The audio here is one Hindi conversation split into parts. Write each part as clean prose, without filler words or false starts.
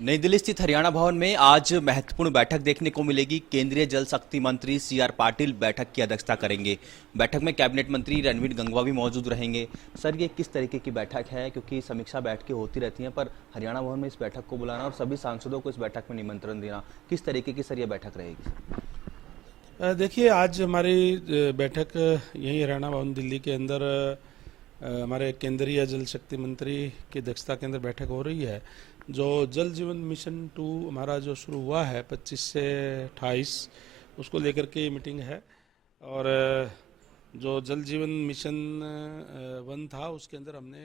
नई दिल्ली स्थित हरियाणा भवन में आज महत्वपूर्ण बैठक देखने को मिलेगी। केंद्रीय जल शक्ति मंत्री सीआर पाटिल बैठक की अध्यक्षता करेंगे। बैठक में कैबिनेट मंत्री रणवीर गंगवा भी मौजूद रहेंगे। सर, ये किस तरीके की बैठक है? क्योंकि समीक्षा बैठकें होती रहती हैं, पर हरियाणा भवन में इस बैठक को बुलाना और सभी सांसदों को इस बैठक में निमंत्रण देना, किस तरीके की सर ये बैठक रहेगी? देखिए, आज हमारी बैठक यहीं हरियाणा भवन दिल्ली के अंदर हमारे केंद्रीय जल शक्ति मंत्री की अध्यक्षता के अंदर बैठक हो रही है। जो जल जीवन मिशन 2 हमारा जो शुरू हुआ है 25 से 28, उसको लेकर के ये मीटिंग है। और जो जल जीवन मिशन 1 था, उसके अंदर हमने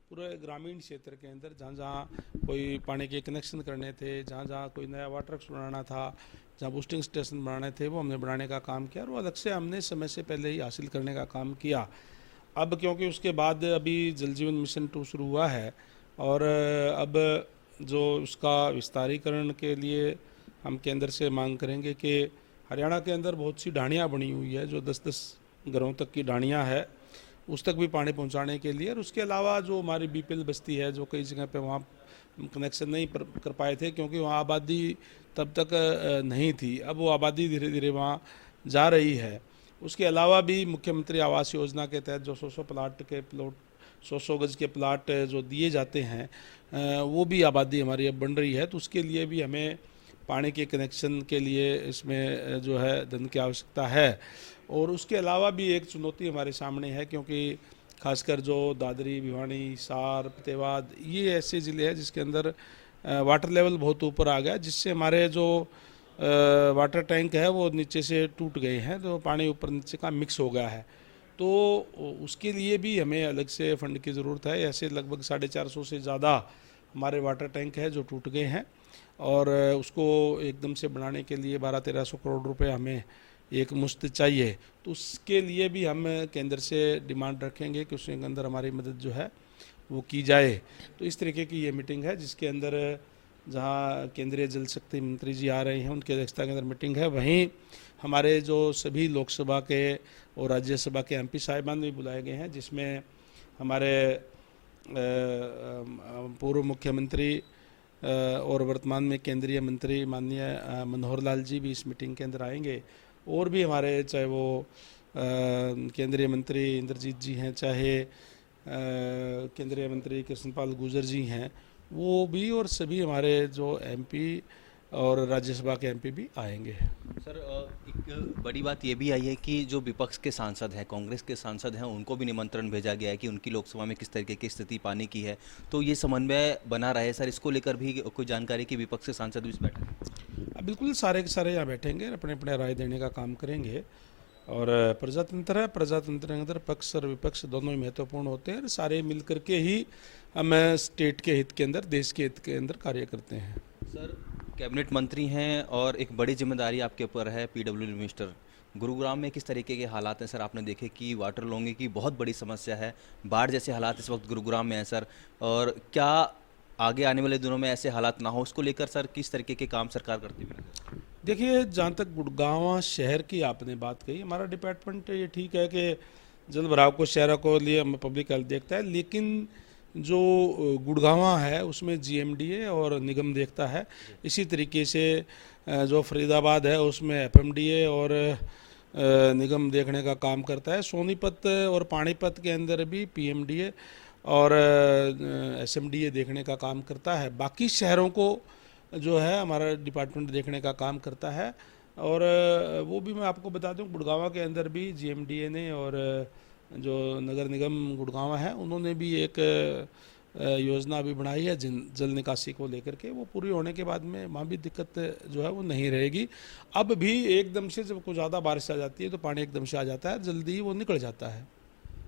पूरे ग्रामीण क्षेत्र के अंदर जहाँ जहाँ कोई पानी के कनेक्शन करने थे, जहाँ जहाँ कोई नया वाटर वर्क्स बनाना था, जहाँ बूस्टिंग स्टेशन बनाने थे, वो हमने बनाने का काम किया और वो अलग से हमने समय से पहले ही हासिल करने का काम किया। अब क्योंकि उसके बाद अभी जल जीवन मिशन 2 शुरू हुआ है और अब जो उसका विस्तारीकरण के लिए हम केंद्र से मांग करेंगे कि हरियाणा के अंदर बहुत सी ढाणियाँ बनी हुई है, जो 10-10 घरों तक की ढाणियाँ है, उस तक भी पानी पहुंचाने के लिए। और उसके अलावा जो हमारी बीपीएल बस्ती है, जो कई जगह पे वहाँ कनेक्शन नहीं कर पाए थे क्योंकि वहाँ आबादी तब तक नहीं थी, अब वो आबादी धीरे धीरे वहाँ जा रही है। उसके अलावा भी मुख्यमंत्री आवास योजना के तहत जो 100 प्लाट के प्लॉट 100 गज के प्लाट जो दिए जाते हैं, वो भी आबादी हमारी अब बन रही है, तो उसके लिए भी हमें पानी के कनेक्शन के लिए इसमें जो है धन की आवश्यकता है। और उसके अलावा भी एक चुनौती हमारे सामने है, क्योंकि खासकर जो दादरी, भिवानी, हिसार, फतेहाबाद, ये ऐसे ज़िले हैं जिसके अंदर वाटर लेवल बहुत ऊपर आ गया, जिससे हमारे जो वाटर टैंक है वो नीचे से टूट गए हैं, तो पानी ऊपर नीचे का मिक्स हो गया है। तो उसके लिए भी हमें अलग से फंड की ज़रूरत है। ऐसे लगभग 450 से ज़्यादा हमारे वाटर टैंक है जो टूट गए हैं और उसको एकदम से बनाने के लिए 1200-1300 करोड़ रुपए हमें एक मुश्त चाहिए। तो उसके लिए भी हम केंद्र से डिमांड रखेंगे कि उसके अंदर हमारी मदद जो है वो की जाए। तो इस तरीके की ये मीटिंग है जिसके अंदर जहाँ केंद्रीय जल शक्ति मंत्री जी आ रहे हैं, उनकी अध्यक्षता के अंदर मीटिंग है। वहीं हमारे जो सभी लोकसभा के और राज्यसभा के एमपी साहिबान भी बुलाए गए हैं, जिसमें हमारे पूर्व मुख्यमंत्री और वर्तमान में केंद्रीय मंत्री माननीय मनोहर लाल जी भी इस मीटिंग के अंदर आएंगे। और भी हमारे चाहे वो केंद्रीय मंत्री इंद्रजीत जी हैं, चाहे केंद्रीय मंत्री कृष्णपाल गुर्जर जी हैं, वो भी, और सभी हमारे जो एमपी और राज्यसभा के एमपी भी आएंगे। सर, एक बड़ी बात ये भी आई है कि जो विपक्ष के सांसद हैं, कांग्रेस के सांसद हैं, उनको भी निमंत्रण भेजा गया है कि उनकी लोकसभा में किस तरीके की स्थिति पानी की है, तो ये समन्वय बना रहे। सर, इसको लेकर भी कोई जानकारी कि विपक्ष के सांसद भी इस बैठक? बिल्कुल, सारे के सारे यहाँ बैठेंगे, अपने अपने राय देने का काम करेंगे। और प्रजातंत्र है, प्रजातंत्र के अंदर पक्ष और विपक्ष दोनों ही महत्वपूर्ण होते हैं, सारे मिल करके ही हम स्टेट के हित के अंदर, देश के हित के अंदर कार्य करते हैं। सर, कैबिनेट मंत्री हैं और एक बड़ी जिम्मेदारी आपके ऊपर है, पीडब्ल्यू मिनिस्टर। गुरुग्राम में किस तरीके के हालात हैं? सर, आपने देखे कि वाटर लॉन्गिंग की बहुत बड़ी समस्या है, बाढ़ जैसे हालात इस वक्त गुरुग्राम में है सर, और क्या आगे आने वाले दिनों में ऐसे हालात ना हो, उसको लेकर सर किस तरीके के काम सरकार करती है? देखिए, जहाँ तक गुड़गांव शहर की आपने बात कही, हमारा डिपार्टमेंट ये ठीक है कि जल भराव को, शहरों को लिए पब्लिक हेल्थ देखता है, लेकिन जो गुड़गांव है उसमें जीएमडीए और निगम देखता है। इसी तरीके से जो फरीदाबाद है उसमें एफएमडीए और निगम देखने का काम करता है। सोनीपत और पानीपत के अंदर भी पीएमडीए और एसएमडीए देखने का काम करता है। बाकी शहरों को जो है हमारा डिपार्टमेंट देखने का काम करता है। और वो भी मैं आपको बता दूं, गुड़गांव के अंदर भी जीएमडीए ने और जो नगर निगम गुड़गांव है, उन्होंने भी एक योजना अभी बनाई है जल निकासी को लेकर के। वो पूरी होने के बाद में वहाँ भी दिक्कत जो है वो नहीं रहेगी। अब भी एकदम से जब कुछ ज़्यादा बारिश आ जाती है तो पानी एकदम से आ जाता है, जल्दी ही वो निकल जाता है।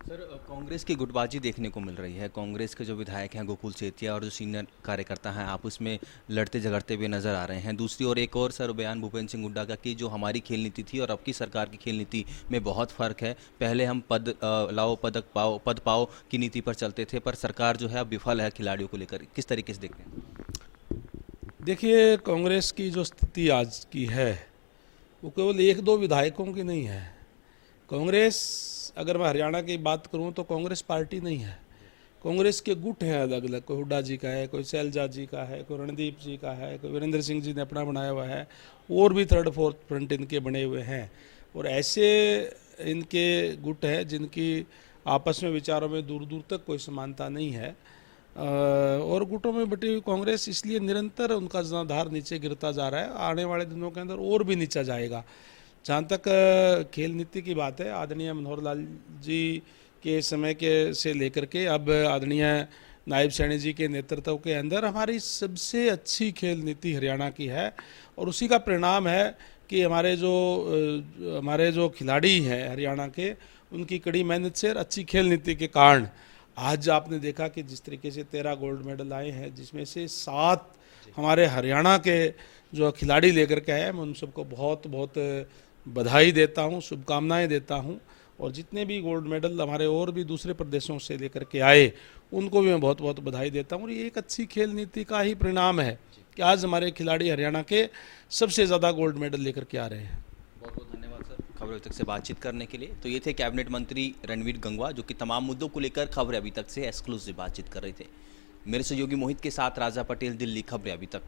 सर, कांग्रेस की गुटबाजी देखने को मिल रही है। कांग्रेस के जो विधायक हैं गोकुल सेतिया और जो सीनियर कार्यकर्ता हैं, आपस में लड़ते झगड़ते हुए नजर आ रहे हैं। दूसरी ओर एक और सर बयान भूपेंद्र सिंह हुड्डा का कि जो हमारी खेल नीति थी और अब की सरकार की खेल नीति में बहुत फर्क है। पहले हम पद लाओ पदक पाओ पद पाओ की नीति पर चलते थे, पर सरकार जो है अब विफल है खिलाड़ियों को लेकर। किस तरीके से देखते हैं? देखिए, कांग्रेस की जो स्थिति आज की है वो केवल एक दो विधायकों की नहीं है। कांग्रेस, अगर मैं हरियाणा की बात करूं तो कांग्रेस पार्टी नहीं है, कांग्रेस के गुट हैं अलग अलग, कोई हुड्डा जी का है, कोई शैलजा जी का है, कोई रणदीप जी का है, कोई वीरेंद्र सिंह जी ने अपना बनाया हुआ है, और भी थर्ड फोर्थ फ्रंट इनके बने हुए हैं। और ऐसे इनके गुट हैं जिनकी आपस में विचारों में दूर दूर तक कोई समानता नहीं है। और गुटों में बटी हुई कांग्रेस इसलिए निरंतर उनका जनाधार नीचे गिरता जा रहा है, आने वाले दिनों के अंदर और भी नीचा जाएगा। जहाँ तक खेल नीति की बात है, आदरणीय मनोहर लाल जी के समय के से लेकर के अब आदरणीय नायब सैनी जी के नेतृत्व के अंदर हमारी सबसे अच्छी खेल नीति हरियाणा की है। और उसी का परिणाम है कि हमारे जो खिलाड़ी हैं हरियाणा के, उनकी कड़ी मेहनत से और अच्छी खेल नीति के कारण आज आपने देखा कि जिस तरीके से 13 गोल्ड मेडल आए हैं, जिसमें से 7 हमारे हरियाणा के जो खिलाड़ी लेकर के आए, मैं उन सबको बहुत बहुत बधाई देता हूं, शुभकामनाएं देता हूं। और जितने भी गोल्ड मेडल हमारे और भी दूसरे प्रदेशों से लेकर के आए, उनको भी मैं बहुत बहुत बधाई देता हूं। और ये एक अच्छी खेल नीति का ही परिणाम है कि आज हमारे खिलाड़ी हरियाणा के सबसे ज़्यादा गोल्ड मेडल लेकर के आ रहे हैं। बहुत बहुत धन्यवाद सर खबर अभी तक से बातचीत करने के लिए। तो ये थे कैबिनेट मंत्री रणवीर गंगवा, जो कि तमाम मुद्दों को लेकर खबरें अभी तक से एक्सक्लूसिव बातचीत कर रहे थे। मेरे सहयोगी मोहित के साथ राजा पटेल, दिल्ली खबरें अभी तक।